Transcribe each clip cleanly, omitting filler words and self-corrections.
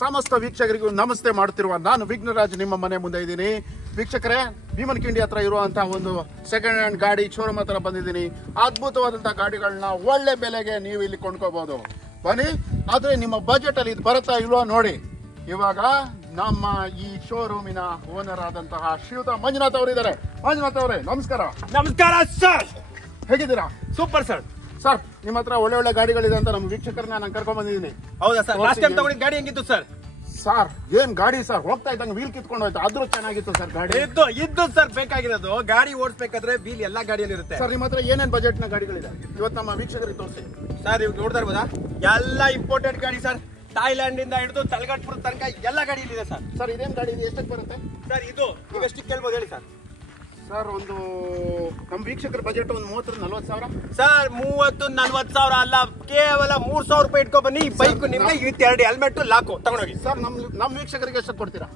ಸಮಸ್ತ ವೀಕ್ಷಕರಿಗೂ ನಮಸ್ತೆ ಮಾಡುತ್ತಿರುವ ನಾನು ವಿಘ್ನರಾಜ್ ನಿಮ್ಮ ಮನೆ ಮುಂದೆ ಇದ್ದೀನಿ. ವೀಕ್ಷಕರೇ, ಭೀಮನ್ ಕಿಂಡಿ ಹತ್ರ ಇರುವಂತಹ ಒಂದು ಸೆಕೆಂಡ್ ಹ್ಯಾಂಡ್ ಗಾಡಿ ಶೋರೂಮ್ ಹತ್ರ ಬಂದಿದ್ದೀನಿ. ಅದ್ಭುತವಾದಂತಹ ಗಾಡಿಗಳನ್ನ ಒಳ್ಳೆ ಬೆಲೆಗೆ ನೀವು ಇಲ್ಲಿ ಕೊಂಡ್ಕೋಬಹುದು. ಬನ್ನಿ, ಆದ್ರೆ ನಿಮ್ಮ ಬಜೆಟ್ ಅಲ್ಲಿ ಇದು ಬರುತ್ತಾ ಇಲ್ವಾ ನೋಡಿ. ಇವಾಗ ನಮ್ಮ ಈ ಶೋರೂಮಿನ ಓನರ್ ಆದಂತಹ ಶ್ರೀಯುತ ಮಂಜುನಾಥ್ ಅವರು ಇದ್ದಾರೆ. ಮಂಜುನಾಥ್ ಅವರೇ, ನಮಸ್ಕಾರ. ನಮಸ್ಕಾರ ಸರ್, ಹೇಗಿದ್ದೀರಾ? Super sir. ಸರ್, ನಿಮ್ಮ ಹತ್ರ ಒಳ್ಳೆ ಒಳ್ಳೆ ಗಾಡಿಗಳಿದೆ ಅಂತ ನಮ್ಮ ವೀಕ್ಷಕರನ್ನ ನಾನು ಕರ್ಕೊಂಡ್ ಬಂದಿದ್ದೀನಿ. ಹೌದಾ ಸರ್? ಲಾಸ್ಟ್ ಟೈಮ್ ತಗೊಂಡಿದ್ದ ಗಾಡಿ ಹೆಂಗಿತ್ತು ಸರ್? ಸರ್, ಏನ್ ಗಾಡಿ ಸರ್, ಹೋಗ್ತಾ ಇದ್ದಂಗೆ ವೀಲ್ ಕಿತ್ಕೊಂಡು ಹೋಯ್ತು. ಆದ್ರೂ ಚೆನ್ನಾಗಿತ್ತು ಸರ್ ಗಾಡಿ. ಇದ್ದು ಸರ್, ಬೇಕಾಗಿರೋದು ಗಾಡಿ ಓಡಿಸ್ಬೇಕಾದ್ರೆ ವೀಲ್ ಎಲ್ಲಾ ಗಾಡಿಯಲ್ಲಿ ಇರುತ್ತೆ ಸರ್. ನಿಮ್ಮ ಹತ್ರ ಏನೇನ್ ಬಜೆಟ್ ನ ಗಾಡಿಗಳಿದೆ ಇವತ್ತು ನಮ್ಮ ವೀಕ್ಷಕರಿಗೆ ತೋರಿಸಿ. ಸರ್, ಇವಾಗ ನೋಡ್ತಾ ಇರ್ಬೋದಾ, ಎಲ್ಲಾ ಇಂಪೋರ್ಟೆಡ್ ಗಾಡಿ ಸರ್. ಥಾಯ್ಲ್ಯಾಂಡ್ ಇಂದ ಹಿಡಿದು ತಲಗಟ್ಪುರ ತನಕ ಎಲ್ಲ ಗಾಡಿ ಇದೆ ಸರ್. ಸರ್, ಇದೇನ್ ಗಾಡಿ ಇದೆ, ಎಷ್ಟಕ್ಕೆ ಬರುತ್ತೆ ಸರ್? ಇದು ನೀವು ಎಷ್ಟಕ್ಕೆ ಕೇಳ್ಬೋದು ಹೇಳಿ ಸರ್? ಸರ್, ಒಂದು ನಮ್ಮ ವೀಕ್ಷಕರ ಬಜೆಟ್ ಒಂದು 30-40 ಸಾವಿರ. ಸರ್, 30-40 ಸಾವಿರ ಅಲ್ಲ, ಕೇವಲ 3,000 ರೂಪಾಯಿ ಇಟ್ಕೊ ಬನ್ನಿ. ಬೈಕ್ ನಿಮ್ಗೆ 2 ಹೆಲ್ಮೆಟ್ ಲಾಕು ತಗೊಂಡೋಗಿ. ಸರ್, ನಮ್ಮ ವೀಕ್ಷಕರಿಗೆ ಎಷ್ಟು ಕೊಡ್ತೀರಾ?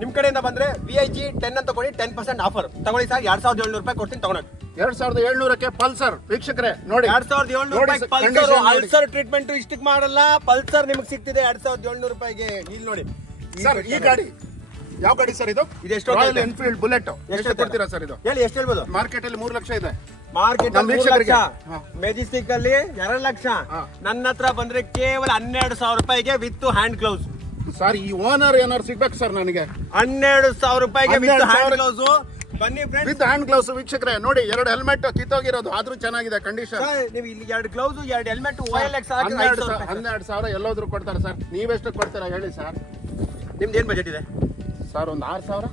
ನಿಮ್ ಕಡೆಯಿಂದ ಬಂದ್ರೆ VIG 10 ಅಂತ ತಗೊಳ್ಳಿ, 10% ಆಫರ್ ತಗೊಳ್ಳಿ ಸರ್. 2,700 ರೂಪಾಯಿ ಕೊಡ್ತೀನಿ ತಗೊಂಡೋಗಿ. 2,700ಕ್ಕೆ ಪಲ್ಸರ್ ವೀಕ್ಷಕರೇ ನೋಡಿ. 2,700 ರೂಪಾಯಿ ಪಲ್ಸರ್. ಅಲ್ಸರ್ ಟ್ರೀಟ್ಮೆಂಟ್ ಇಷ್ಟಕ್ಕೆ ಮಾಡಲ್ಲ, ಪಲ್ಸರ್ ನಿಮ್ಗೆ ಸಿಗ್ತಿದೆ 2,700 ರೂಪಾಯಿಗೆ. ಇಲ್ಲಿ ನೋಡಿ ಸರ್, ಈ ಗಾಡಿ ಯಾವ ಗಾಡಿ ಸರ್ ಇದು? ಇದೆಷ್ಟು? Royal Enfield bullet. ಎಷ್ಟು ಕೊಡ್ತೀರಾ ಸರ್ ಇದು? ಹೇಳಿ, ಎಷ್ಟು ಹೇಳ್ಬೋದು? ಮಾರ್ಕೆಟ್ ಅಲ್ಲಿ 3 ಲಕ್ಷ ಇದೆ. ಮಾರ್ಕೆಟ್ 3 ಲಕ್ಷ, ಮೆಜೆಸ್ಟಿಕ್ ಅಲ್ಲಿ 2 ಲಕ್ಷ. ನನ್ನ ಹತ್ರ ಬಂದ್ರೆ ಕೇವಲ 12,000 ರೂಪಾಯಿಗೆ ವಿತ್ ಹ್ಯಾಂಡ್ ಗ್ಲೌಸ್. ಸರ್, ಈ ಓನರ್ ಏನಾರು ಸಿಗ್ಬೇಕು ಸರ್ ನನಗೆ. 12,000 ರೂಪಾಯಿಗೆ ವಿತ್ ಹ್ಯಾಂಡ್ ಗ್ಲೌಸ್. ಬನ್ನಿ ಫ್ರೆಂಡ್ಸ್, ವಿತ್ ಹ್ಯಾಂಡ್ ಗ್ಲೌಸ್ ವೀಕ್ಷಕರೇ ನೋಡಿ. 2 ಹೆಲ್ಮೆಟ್ ಕಿತ್ತೋಗಿರೋದು, ಆದ್ರೂ ಚೆನ್ನಾಗಿದೆ ಕಂಡೀಷನ್. ನೀವು ಇಲ್ಲಿ 2 ಗ್ಲೌಸ್ 2 ಹೆಲ್ಮೆಟ್ OLX 12,000 ಎಲ್ಲೋದ್ರು ಕೊಡ್ತಾರೆ ಸರ್. ನೀವೆಷ್ಟು ಕೊಡ್ತೀರಾ ಹೇಳಿ ಸರ್? ನಿಮ್ದು ಏನ್ ಬಜೆಟ್ ಇದೆ ಸರ್? ಒಂದು 6,000.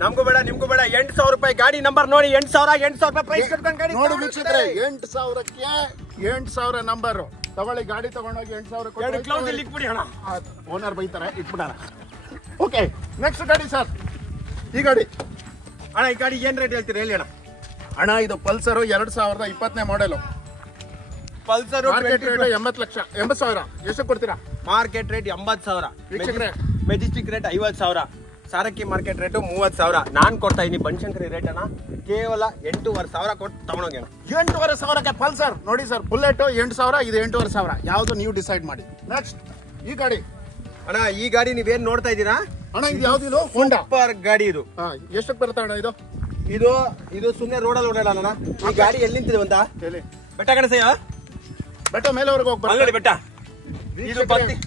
ನಮಗೂ ಬೇಡ ನಿಮ್ಗೂ ಬೇಡ. 8,000 ರೂಪಾಯಿ ಗಾಡಿ ನಂಬರ್ ನೋಡಿ. 8,000 ರೂಪಾಯಿ ಪ್ರೈಸ್ ಕಟ್ಕೊಂಡು ಗಾಡಿ ನೋಡಿ ವೀಕ್ಷಕರೇ. 8,000ಕ್ಕೆ 8,000 ನಂಬರ್ ತಗೊಳ್ಳಿ. ಗಾಡಿ ತಗೊಂಡೋಗಿ 8,000 2 ಗ್ಲೌಸ್ ಇಲ್ಲಿ ಇಟ್ಬಿಡಿ ಅಣ್ಣ. ಓನರ್ ಬೈತಾರೆ, ಇಟ್ಬಿಡೋಣ. ಓಕೆ, ನೆಕ್ಸ್ಟ್ ಗಾಡಿ ಸರ್. ಈ ಗಾಡಿ ಅಣ್ಣ, ಈ ಗಾಡಿ ಏನ್ ರೇಟ್ ಹೇಳ್ತೀರಿ ಹೇಳಿ ಅಣ್ಣ? ಅಣ್ಣ, ಇದು Pulsar 2020 model. Pulsar market rate 80,000. ಎಷ್ಟು ಕೊಡ್ತೀರಾ? ಮಾರ್ಕೆಟ್ ರೇಟ್ 80,000 ವೀಕ್ಷಕರೇ. Majestic rate 50,000. Sarakki market rate 30,000. ನಾನ್ ಕೊಡ್ತಾ ಇದೀನಿ ಬನಶಂಕರಿ ರೇಟ್ ಅಣ್ಣ, ಕೇವಲ 8,500 ಕೊಟ್ಟು ತಗೊಂಡೋಗಿ ಅಣ್ಣ. 8,500ಕ್ಕೆ ಪಲ್ಸರ್ ನೋಡಿ ಸರ್. ಬುಲೆಟ್ 8,000, ಇದು 8,500. ಯಾವ್ದು ನೀವು ಡಿಸೈಡ್ ಮಾಡಿ. ನೆಕ್ಸ್ಟ್ ಈ ಗಾಡಿ ಅಣ್ಣ, ಈ ಗಾಡಿ ನೀವೇನ್ ನೋಡ್ತಾ ಇದ್ದೀರಾ ಅಣ್ಣ? ಇದು ಯಾವ್ದು? ಇದು ಹೋಂಡಾ ಸೂಪರ್ ಗಾಡಿ. ಇದು ಎಷ್ಟಕ್ಕೆ ಬರುತ್ತೆ ಅಣ್ಣ ಇದು? ಇದು ಸುಮ್ಮನೆ ರೋಡಲ್ಲಿ ಓಡಾಡಲ್ಲ ಅಣ್ಣ. ಈ ಗಾಡಿ ಎಲ್ಲಿ ನಿಂತಿದೆ ಅಂತ ಹೇಳಿ. ಬೆಟ್ಟ ಕಣಸಯ್ಯ, ಬೆಟ್ಟ ಮೇಲೆವರೆಗೆ ಹೋಗ್ಬಾರ್ದು. ಬೆಟ್ಟ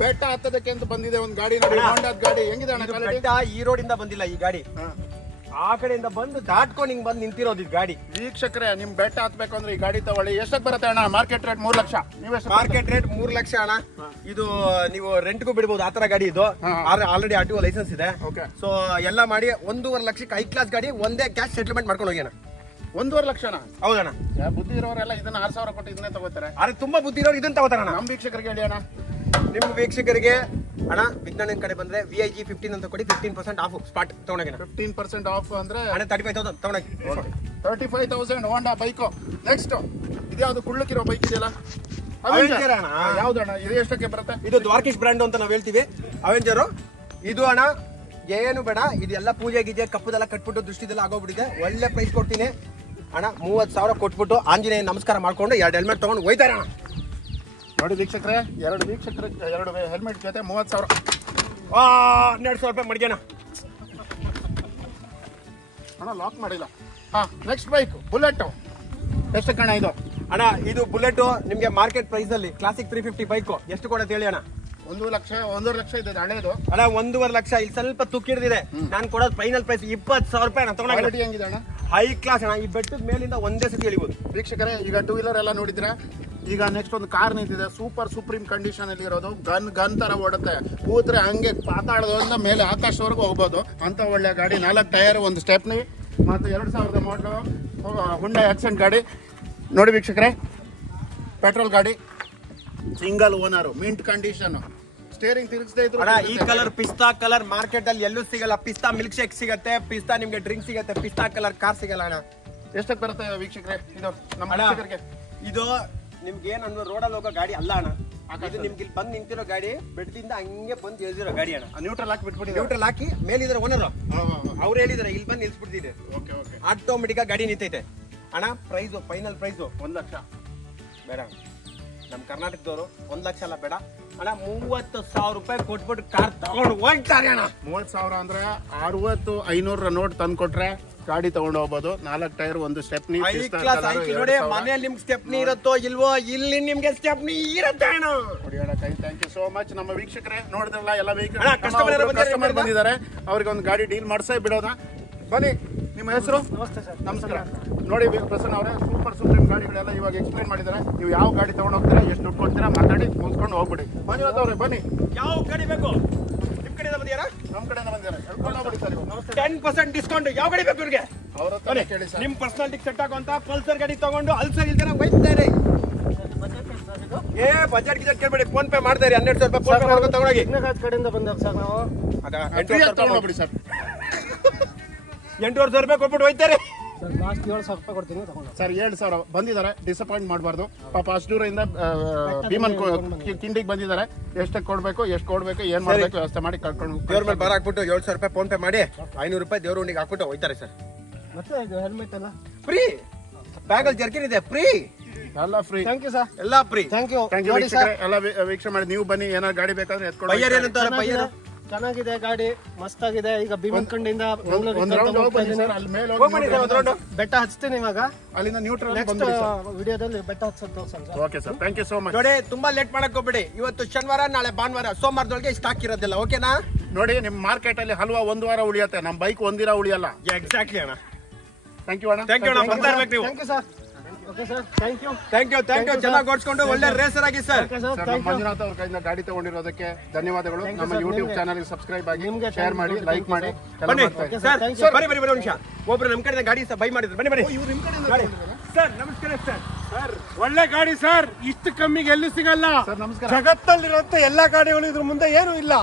ಬೆಟ್ಟ ಹತ್ತದಕ್ಕೆ ಅಂತ ಬಂದಿದೆ ಒಂದು ಗಾಡಿ ನೋಡಿ. ಹೋಂಡಾದ ಗಾಡಿ ಹೆಂಗಿದೆ ಅಣ್ಣ? ಬೆಟ್ಟ ಈ ರೋಡ್ ಇಂದ ಬಂದಿಲ್ಲ ಈ ಗಾಡಿ, ಆ ಕಡೆಯಿಂದ ಬಂದು ದಾಟ್ಕೊಂಡು ಹಿಂಗ್ ಬಂದು ನಿಂತಿರೋದು ಈ ಗಾಡಿ. ವೀಕ್ಷಕರೇ, ನಿಮ್ ಬೆಟ್ಟ ಹತ್ಬೇಕು ಅಂದ್ರೆ ಈ ಗಾಡಿ ತಗೊಳ್ಳಿ. ಎಷ್ಟಕ್ಕೆ ಬರುತ್ತೆ ಅಣ್ಣ? Market rate 3 lakh. Market rate 3 lakh ಅಣ್ಣ. ಇದು ನೀವು ರೆಂಟ್ಗೂ ಬಿಡಬಹುದು, ಆತರ ಗಾಡಿ ಇದು. ಆಲ್ರೆಡಿ RTO ಲೈಸೆನ್ಸ್ ಇದೆ. ಸೊ ಎಲ್ಲ ಮಾಡಿ 1.5 ಲಕ್ಷಕ್ಕೆ ಹೈ ಕ್ಲಾಸ್ ಗಾಡಿ. ಒಂದೇ ಕ್ಯಾಶ್ ಸೆಟಲ್ಮೆಂಟ್ ಮಾಡ್ಕೊಂಡು ಹೋಗಿ ಅಣ್ಣ. 1.5 ಲಕ್ಷನ? ಹೌದಣ್ಣ. ಬುದ್ಧಿ ಇರೋರೆಲ್ಲ ಇದನ್ನ 6,000 ಕೊಟ್ಟು ಇದನ್ನೇ ತಗೋತಾರೆ. ಆದ್ರೆ ತುಂಬಾ ಬುದ್ಧಿ ಇರೋರು ಇದನ್ನ ತಗೋತಾರಣ್ಣ. ನಮ್ ವೀಕ್ಷಕರಿಗೆ ಹೇಳಿ ಅಣ್ಣ. ನಿಮ್ ವೀಕ್ಷಕರಿಗೆ ಅಣ್ಣ, ವಿಜ್ಞಾನ ಕಡೆ ಬಂದ್ರೆ VIG 15 ಅಂತ ಕೊಡಿ, 15% ಆಫ್ ಸ್ಪಾಟ್ ತಗೊಂಡೋಗಿ. 15% ಆಫ್ ಅಂದ್ರೆ 35,000 ತಗೊಂಡೋಗಿ. 35,000 ಹೋಂಡಾ ಬೈಕ್. ನೆಕ್ಸ್ಟ್ ಇದ್ಯಾವ್ದು ಕುಳ್ಳಕ್ಕಿರೋ ಬೈಕ್ ಇದೆಯಲ್ಲ? ಅವೆಂಜರ್ ಅಣ್ಣ. ಯಾವ್ದಣ್ಣ ಇದು? ಎಷ್ಟಕ್ಕೆ ಬರುತ್ತೆ? ಇದು ದ್ವಾರಕೀಶ್ ಬ್ರ್ಯಾಂಡ್ ಅಂತ ನಾವ್ ಹೇಳ್ತೀವಿ, ಅವೆಂಜರ್. ಇದು ಅಣ್ಣ ಏನು ಬೇಡ, ಇದೆಲ್ಲ ಪೂಜೆ ಗೀಜೆ ಕಪ್ಪದೆಲ್ಲ ಕಟ್ಬಿಟ್ಟು ದೃಷ್ಟಿದೆಲ್ಲ ಆಗೋಗ್ಬಿಟ್ಟಿದೆ. ಒಳ್ಳೆ ಪ್ರೈಸ್ ಕೊಡ್ತೀನಿ ಅಣ್ಣ. 30,000 ಕೊಟ್ಬಿಟ್ಟು ಆಂಜನೇಯ ನಮಸ್ಕಾರ ಮಾಡ್ಕೊಂಡು 2 ಹೆಲ್ಮೆಟ್ ತಗೊಂಡು ಹೋಯ್ತಾರೆ ಅಣ್ಣ. ನೋಡಿ ವೀಕ್ಷಕರೇ, 2 ಹೆಲ್ಮೆಟ್ ಜೊತೆ 30,000. 12,000 ರೂಪಾಯಿ ಮಡ್ಗೆಣ ಅಣ್ಣ. ಲಾಕ್ ಮಾಡಿಲ್ಲ. Next bike bullet. ಎಷ್ಟು ಕಣ ಇದು ಅಣ್ಣ? ಇದು ಬುಲೆಟ್ ನಿಮ್ಗೆ ಮಾರ್ಕೆಟ್ ಪ್ರೈಸ್ ಅಲ್ಲಿ ಕ್ಲಾಸಿಕ್ 350 ಬೈಕ್ ಎಷ್ಟು ಕೊಡುತ್ತೆ ಹೇಳಿ ಅಣ್ಣ? 1 ಲಕ್ಷ, 1.5 ಲಕ್ಷ ಇದೆ ಹಳೇದು ಅಣ್ಣ. 1.5 ಲಕ್ಷ. ಇಲ್ಲಿ ಸ್ವಲ್ಪ ತುಕ್ಕಿಡ್ದಿದೆ. ನಾನು ಕೊಡೋದು ಫೈನಲ್ ಪ್ರೈಸ್ 20,000 ರೂಪಾಯಿ ಅಣ್ಣ. ತಗೊಂಡು ಹೆಂಗಿದೆ ಅಣ್ಣ? ಹೈ ಕ್ಲಾಸ್ ಅಣ್ಣ. ಈ ಬೆಟ್ಟದ ಮೇಲಿಂದ ಒಂದೇ ಸತಿ ಎಳಿಬಹುದು. ವೀಕ್ಷಕರೇ, ಈಗ 2 ವೀಲರ್ ಎಲ್ಲ ನೋಡಿದ್ರೆ, ಈಗ ನೆಕ್ಸ್ಟ್ ಒಂದು ಕಾರ್ ನಿಂತಿದೆ. ಸೂಪರ್ ಸುಪ್ರೀಂ ಕಂಡೀಷನ್ ಅಲ್ಲಿ ಇರೋದು. ಗನ್ ತರ ಓಡುತ್ತೆ. ಕೂತ್ರೆ ಹಂಗೆ ಪಾತಾಳದಿಂದ ಮೇಲೆ ಆಕಾಶವರೆಗೂ ಹೋಗ್ಬೋದು ಅಂತ ಒಳ್ಳೆ ಗಾಡಿ. 4 ಟೈರ್, 1 ಸ್ಟೆಪ್ನಿ ಮತ್ತು 2000 ಮಾಡಲು ಹುಂಡಾ ಆಕ್ಸೆಂಟ್ ಗಾಡಿ. ನೋಡಿ ವೀಕ್ಷಕರೇ, ಪೆಟ್ರೋಲ್ ಗಾಡಿ, single owner, mint condition, steering ತಿರುಗಿಸದೇ ಇದ್ರು. ಈ ಕಲರ್ ಪಿಸ್ತಾ ಕಲರ್ ಮಾರ್ಕೆಟ್ ಅಲ್ಲಿ ಎಲ್ಲೂ ಸಿಗಲ್ಲ. ಪಿಸ್ತಾ ಮಿಲ್ಕ್ ಶೇಕ್ ಸಿಗತ್ತೆ, ಪಿಸ್ತಾ ನಿಮ್ಗೆ ಡ್ರಿಂಕ್ ಸಿಗತ್ತೆ, ಪಿಸ್ತಾ ಕಲರ್ ಕಾರ್ ಸಿಗಲ್ಲ ಅಣ್ಣ. ಎಷ್ಟಕ್ಕೆ ಬರುತ್ತೆ ವೀಕ್ಷಕರೇ ಇದು ನಮ್ಮ ವೀಕ್ಷಕರಿಗೆ? ಇದು ನಿಮ್ಗೆ ಏನ್ ಅಂದ್ರೆ ರೋಡಲ್ಲಿ ಹೋಗೋ ಗಾಡಿ ಅಲ್ಲ ಅಣ್ಣ. ಇದು ನಿಮ್ಗೆ ಇಲ್ಲಿ ಬಂದು ನಿಂತಿರೋ ಗಾಡಿ, ಬೆಟ್ಟದಿಂದ ಹಂಗೆ ಬಂದು ಎಳ್ದಿರೋ ಗಾಡಿ ಅಣ್ಣ. ನ್ಯೂಟ್ರಲ್ ಹಾಕಿ ಬಿಟ್ಬಿಡಿ. ನ್ಯೂಟ್ರಲ್ ಹಾಕಿ ಮೇಲಿದ್ರೆ ಓನರ್ ಅವ್ರು ಹೇಳಿದಾರೆ, ಇಲ್ಲಿ ಬಂದು ನಿಲ್ಸ್ಬಿಡ್ತಿದೆ. ಆಟೋಮೆಟಿಕ್ ಗಾಡಿ ನಿಂತೈತೆ ಅಣ್ಣ. ಪ್ರೈಸ್ ಫೈನಲ್ ಪ್ರೈಸ್ 1 ಲಕ್ಷ ಬೇಡ. ನಮ್ ಕರ್ನಾಟಕದವರು 1 ಲಕ್ಷ ಅಲ್ಲ ಬೇಡ, ಅಣ್ಣ 30,000 ರೂಪಾಯಿ ಕೊಟ್ಬಿಟ್ಟು ಕಾರ್ ತಗೊಂಡು ಹೋಗ್ತಾರೆ ಅಣ್ಣ. 30,000 ಅಂದ್ರೆ 60-500 ನೋಟ್ ತಂದು ಕೊಟ್ರೆ ಗಾಡಿ ತಗೊಂಡು ಹೋಗ್ಬೋದು. 4 ಟೈರ್, ಒಂದು ಸ್ಟೆಪ್ನಿ. ನೋಡಿ ಮನೇಲಿ ನಿಮ್ಗೆ ಸ್ಟೆಪ್ನಿ ಇರುತ್ತೋ ಇಲ್ವೋ, ಇಲ್ಲಿ ನಿಮ್ಗೆ ಸ್ಟೆಪ್ನಿ ಇರುತ್ತೆ ಅಣ್ಣ. Thank you so much. ನಮ್ಮ ವೀಕ್ಷಕರೇ ನೋಡಿದ್ರಲ್ಲ, ಎಲ್ಲ ಕಸ್ಟಮರ್ ಬಂದಿದ್ದಾರೆ, ಅವ್ರಿಗೆ ಒಂದು ಗಾಡಿ ಡೀಲ್ ಮಾಡ್ಸೇ ಬಿಡೋದಾ. ಬನ್ನಿ, ನಿಮ್ಮ ಹೆಸರು? ನಮಸ್ತೆ ಸರ್. ನಮಸ್ಕಾರ. ನೋಡಿ ಪ್ರಸನ್ನ ಅವರೇ, ಸೂಪರ್ ಸುಪ್ರೀಂ ಗಾಡಿಗಳೆಲ್ಲ ಇವಾಗ ಎಕ್ಸ್ಪ್ಲೈನ್ ಮಾಡಿದ್ದಾರೆ. ನೀವು ಯಾವ ಗಾಡಿ ತಗೊಂಡು ಹೋಗ್ತೀರಾ, ಎಷ್ಟು ದುಡ್ಡು ಕೊಡ್ತೀರಾ ಮಾತಾಡಿ ಮುಗಿಸ್ಕೊಂಡು ಹೋಗ್ಬಿಡಿ. ಮಂಜುನಾಥ್ ಅವ್ರೆ ಬನ್ನಿ. ಯಾವ ಗಾಡಿ ಬೇಕು? ನಿಮ್ ಕಡೆಯಿಂದ ಬಂದಿಯಾರ? ನಮ್ಮ ಕಡೆಯಿಂದ ಬಂದಿದ್ದಾರೆ, ಹೇಳ್ಕೊಂಡು ಹೋಗ್ಬಿಡಿ ಸರ್. 10% ಡಿಸ್ಕೌಂಟ್. ಯಾವ ಗಾಡಿ ಬೇಕು ಇವ್ರಿಗೆ? ಅವ್ರ ಹತ್ರ ಕೇಳಿ ಸರ್. ನಿಮ್ ಪರ್ಸನಾಲಿಟಿ ಸೆಟ್ ಆಗುವಂತ ಪಲ್ಸರ್ ಗಾಡಿ ತಗೊಂಡು ಅಲ್ಸರ್ ಇಲ್ದೇನ ಹೋಯ್ತಾರೆ. ಬಜೆಟ್ ಗಿಜೆಟ್ ಕೇಳ್ಬೇಡಿ, ಫೋನ್ ಪೇ ಮಾಡ್ತಾರೆ. 1200 ರೂಪಾಯಿ ಫೋನ್ ಪೇ ಮಾಡ್ಕೊಂಡು ತಗೊಂಡೋಗಿ. ಕಡೆಯಿಂದ ಬಂದಾಗ ಸರ್ ನಾವು ತಗೊಂಡೋಗ್ಬಿಡಿ ಸರ್. 8,500 ರೂಪಾಯಿ ಕೊಟ್ಬಿಟ್ಟು ಹೋಯ್ತಾರೆ. ಸರ್ ಲಾಸ್ಟ್ 7,000 ರೂಪಾಯಿ ಕೊಡ್ತೀನಿ ತಗೊಂಡು. ಸರ್ 7,000 ಬಂದಿದ್ದಾರೆ, ಡಿಸಪಾಯಿಂಟ್ ಮಾಡಬಾರ್ದು. ಪಾಪ ಅಷ್ಟು ದೂರದಿಂದ ಭೀಮನ್ ಕಿಂಡಿಗೆ ಬಂದಿದ್ದಾರೆ. ಎಷ್ಟು ಕೊಡ್ಬೇಕು, ಎಷ್ಟು ಕೊಡ್ಬೇಕು, ಏನ್ ಮಾಡ್ಬೇಕು ವ್ಯವಸ್ಥೆ ಮಾಡಿ ಕರ್ಕೊಂಡು ದೇವ್ರ ಮೇಲೆ ಬಾರ ಹಾಕ್ಬಿಟ್ಟು 7,000 ರೂಪಾಯಿ ಫೋನ್ ಪೇ ಮಾಡಿ 500 ರೂಪಾಯಿ ದೇವ್ರ ಉಂಡಿಗೆ ಹಾಕ್ಬಿಟ್ಟು ಹೋಯ್ತಾರೆ ಸರ್. ಮತ್ತೆ ಇದು ಹೆಲ್ಮೆಟ್ ಎಲ್ಲ ಫ್ರೀ, ಬ್ಯಾಗಲ್ಲಿ ಜರ್ಕಿನ್ ಇದೆ, ಫ್ರೀ, ಎಲ್ಲ ಫ್ರೀ. Thank you sir. ಎಲ್ಲ free. Thank you. Thank you ವೀಕ್ಷಕರೇ, ಎಲ್ಲ ವೀಕ್ಷಣೆ ಮಾಡಿ. ನೀವು ಬನ್ನಿ, ಏನಾದ್ರು ಗಾಡಿ ಬೇಕಾದ್ರೆ ಎತ್ಕೊಂಡು ಬೈಯರ್ ಏನಂತಾರೆ ಬೈಯರ್? ಚೆನ್ನಾಗಿದೆ ಗಾಡಿ, ಮಸ್ತ್ ಆಗಿದೆ. ಈಗ ಭೀಮನ್ಕಂಡಿಂದ ಒಂದು ರೌಂಡ್ ಹೋಗ್ಬನ್ನಿ ಸರ್. ಅಲ್ಲಿ ಮೇಲೆ ಹೋಗ್ಬನ್ನಿ ಸರ್, ಒಂದು ರೌಂಡ್ ಬೆಟ್ಟ ಹಚ್ತೀನಿ ಇವಾಗ. ಅಲ್ಲಿಂದ ನ್ಯೂಟ್ರಲ್ ನೆಕ್ಸ್ಟ್ ವಿಡಿಯೋದಲ್ಲಿ ಬೆಟ್ಟ ಹಚ್ಚೋದು ತೋರ್ಸೋಣ. Okay sir, thank you so much. ನೋಡಿ, ತುಂಬಾ ಲೇಟ್ ಮಾಡಕ್ ಹೋಗ್ಬೇಡಿ. ಇವತ್ತು ಶನಿವಾರ, ನಾಳೆ ಭಾನುವಾರ, ಸೋಮವಾರದೊಳಗೆ ಸ್ಟಾಕ್ ಇರೋದಿಲ್ಲ. ಓಕೆನಾ? ನೋಡಿ, ನಿಮ್ಮ ಮಾರ್ಕೆಟ್ ಅಲ್ಲಿ ಹಲ್ವಾ 1 ವಾರ ಉಳಿಯುತ್ತೆ, ನಮ್ಮ ಬೈಕ್ 1 ದಿನ ಉಳಿಯಲ್ಲ. ಎಕ್ಸಾಕ್ಟ್ಲಿ ಅಣ್ಣ. ಥ್ಯಾಂಕ್ ಯು ಅಣ್ಣ. ಥ್ಯಾಂಕ್ ಯು ಅಣ್ಣ, ಬರ್ತಾ ಇರ್ಬೇಕು ನೀವು. Thank you sir. Okay sir, thank you. Thank you, thank you. ಚೆನ್ನಾಗಿ ಓಡಿಸ್ಕೊಂಡು ಒಳ್ಳೆ ರೇಸರ್ ಆಗಿ sir. Okay sir, sir, thank you. Manjunath ಅವ್ರ ಕೈಯಿಂದ ಗಾಡಿ ತಗೊಂಡಿರೋದಕ್ಕೆ ಧನ್ಯವಾದಗಳು. ನಮ್ಮ ಸರ್, ಯೂಟ್ಯೂಬ್ ನಿಮ್ಗೆ. ಚಾನಲ್ ಸಬ್ಸ್ಕ್ರೈಬ್ ಆಗಿ, ನಿಮ್ಗೆ ಶೇರ್ ಮಾಡಿ, thank you, ಲೈಕ್ ಮಾಡಿ. ಎಲ್ಲ ಬನ್ನಿ ಮಾಡ್ತಾ ಇದ್ದೀನಿ. ಸರ್. Thank you. ಸರ್, ಬನ್ನಿ ಒಂದು ನಿಮಿಷ. ಒಬ್ರು ನಮ್ಮ ಕಡೆ ಗಾಡಿ ಬೈ ಮಾಡಿದ್ರು. ಬನ್ನಿ ಬನ್ನಿ. ಇವ್ರು ನಿಮ್ಮ ಕಡೆಯಿಂದ ಗಾಡಿ. ಸರ್ ನಮಸ್ಕಾರ ಸರ್. ಸರ್ ಒಳ್ಳೆ ಗಾಡಿ ಸರ್, ಇಷ್ಟು ಕಮ್ಮಿಗೆ ಎಲ್ಲೂ ಸಿಗಲ್ಲ ಸರ್, ನಮಸ್ಕಾರ. ಜಗತ್ತಲ್ಲಿರುವಂತ ಎಲ್ಲಾ ಗಾಡಿಗಳು ಇದ್ರ ಮುಂದೆ ಏನು ಇಲ್ಲ.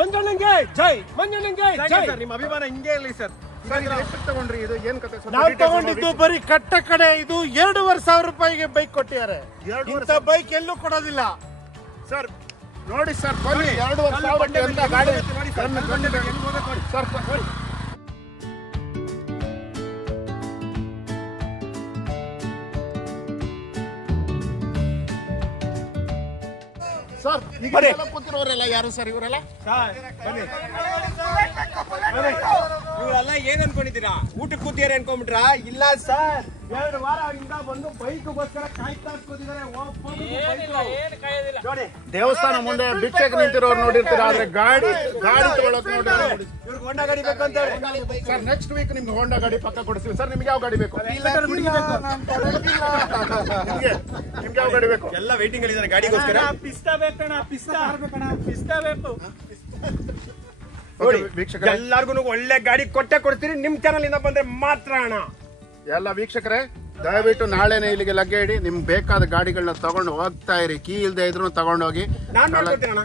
ಮಂಜಣ್ಣಂಗೆ ಜೈ, ಮಂಜಣ್ಣಂಗೆ ಜೈ. ನಿಮ್ಮ ಅಭಿಮಾನ ಹಿಂಗೆ ಇರಲಿ ಸರ್. ಸರ್, ಇದು ಎಷ್ಟು ತಗೊಂಡ್ರಿ? ಇದು ಏನ್ ಕತೆ? ಸ್ವಲ್ಪ ನಾವು details ತಗೊಂಡಿದ್ದು ನೋಡಿ. ಬರೀ ಕಟ್ಟ ಕಡೆ. ಇದು 2,500 ರೂಪಾಯಿಗೆ ಬೈಕ್ ಕೊಟ್ಟಿದ್ದಾರೆ. 2,500 ಇಂಥ ಬೈಕ್ ಎಲ್ಲೂ ಕೊಡೋದಿಲ್ಲ ಸರ್. ನೋಡಿ ಸರ್, ಬನ್ನಿ. 2,500 ಅಂತ ಗಾಡಿ ಸರ್. ಸರ್, ಈಗ ಬನ್ನಿ. ಎಲ್ಲ ಕೂತಿರೋರೆಲ್ಲ ಯಾರು ಸರ್ ಇವರೆಲ್ಲ? ಇವರೆಲ್ಲ ಏನ್ ಅನ್ಕೊಂಡಿದ್ದೀರಾ? ಊಟಕ್ಕೆ ಕೂತಿಯಾರೆ ಅನ್ಕೊಂಡ್ಬಿಟ್ರಾ? ಇಲ್ಲ ಸರ್, 2 ವಾರದಿಂದ ಬಂದು ಬೈಕ್ಗೋಸ್ಕರ ಕಾಯ್ತಾ ಕೂತಿದ್ದಾರೆ. ನೋಡಿ, ದೇವಸ್ಥಾನ ಮುಂದೆ ಭಿಕ್ಷೆಗೆ ನಿಂತಿರೋರು ನೋಡಿರ್ತೀರಾ, ಆದ್ರೆ ಗಾಡಿ ತಗೊಳಕ್ ನೋಡಿ. ಇವ್ರಿಗೆ ಹೋಂಡಾ ಗಾಡಿ ಬೇಕು ಅಂತ ಹೇಳಿ. ಸರ್, ನೆಕ್ಸ್ಟ್ ವೀಕ್ ನಿಮ್ಗೆ ಹೋಂಡಾ ಗಾಡಿ ಪಕ್ಕ ಕೊಡಿಸ್ತೀವಿ ಸರ್. ನಿಮ್ಗೆ ಯಾವ ಗಾಡಿ ಬೇಕು? ನಿಮ್ಗೆ ಯಾವ ಗಾಡಿ ಬೇಕು? ಎಲ್ಲ ವೈಟಿಂಗ್ ಅಲ್ಲಿ ಇದ್ದಾರೆ ಗಾಡಿಗೋಸ್ಕರ. ಪಿಸ್ತಾ ಬೇಕಣ್ಣ, ಪಿಸ್ತಾ ಬೇಕು. ನೋಡಿ, ವೀಕ್ಷಕರೇ, ಎಲ್ಲಾರ್ಗು ಒಳ್ಳೆ ಗಾಡಿ ಕೊಟ್ಟೆ ಕೊಡ್ತೀರಿ. ನಿಮ್ ಚಾನಲ್ ಇಂದ ಬಂದ್ರೆ ಮಾತ್ರ ಅಣ್ಣ. ಎಲ್ಲ ವೀಕ್ಷಕರೇ, ದಯವಿಟ್ಟು ನಾಳೆನೆ ಇಲ್ಲಿಗೆ ಲಗ್ಗೆ ಇಡಿ. ನಿಮ್ಗೆ ಬೇಕಾದ ಗಾಡಿಗಳನ್ನ ತಗೊಂಡು ಹೋಗ್ತಾ ಇರಿ. ಕೀ ಇಲ್ದೇ ಇದ್ರು ತಗೊಂಡೋಗಿ. ನಾನ್ ಮಾಡ್ಕೊಡ್ತೀನಿ ಅಣ್ಣ.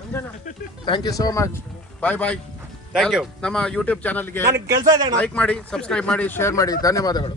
Thank you so much. Bye bye. Thank you. ನಮ್ಮ ಯೂಟ್ಯೂಬ್ ಚಾನಲ್ಗೆ ನನಗೆ ಕೆಲಸ ಇದೆ ಅಣ್ಣ. ಲೈಕ್ ಮಾಡಿ, ಸಬ್ಸ್ಕ್ರೈಬ್ ಮಾಡಿ, ಶೇರ್ ಮಾಡಿ. ಧನ್ಯವಾದಗಳು.